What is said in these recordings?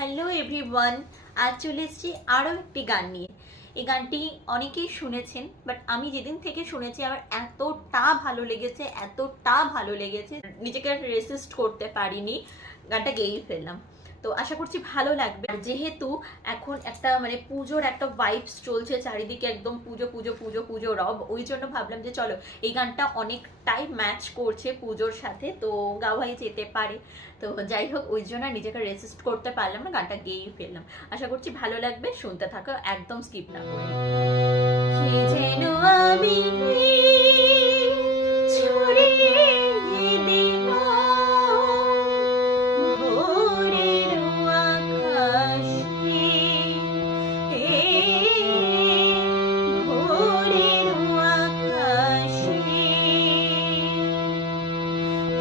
Hello everyone, আজ চলে এসেছি আরও একটি গান নিয়ে। এই গানটি অনেকেই শুনেছেন, বাট আমি যেদিন থেকে শুনেছি আমার এতটা ভালো লেগেছে নিজেকে রেসিস্ট করতে পারিনি, গানটা গেয়েই ফেললাম। তো আশা করছি ভালো লাগবে। আর যেহেতু এখন একটা পুজোর একটা ভাইবস চলছে চারিদিকে, একদম পুজো পুজো পুজো পুজো রব, ওই জন্য ভাবলাম যে চলো এই গানটা অনেকটাই ম্যাচ করছে পুজোর সাথে, তো গাওয়াই যেতে পারে। তো যাই হোক, ওই জন্য নিজেকে রেসিস্ট করতে পারলাম না, গানটা গেয়েই ফেললাম। আশা করছি ভালো লাগবে, শুনতে থাকো, একদম স্কিপ না করে। কি যেন আমি ছড়িয়ে দিলাম ভোরের আকাশে, ভোরের আকাশে।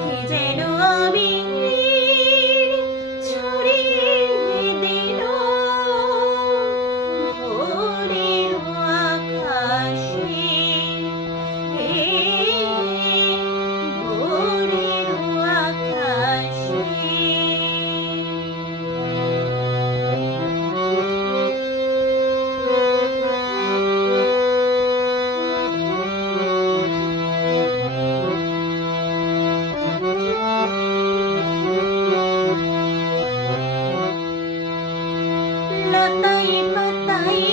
কি যেন আমি ছড়িয়ে দিলাম ভোরের আকাশে, ভোরের আকাশে। লতায় পাতায়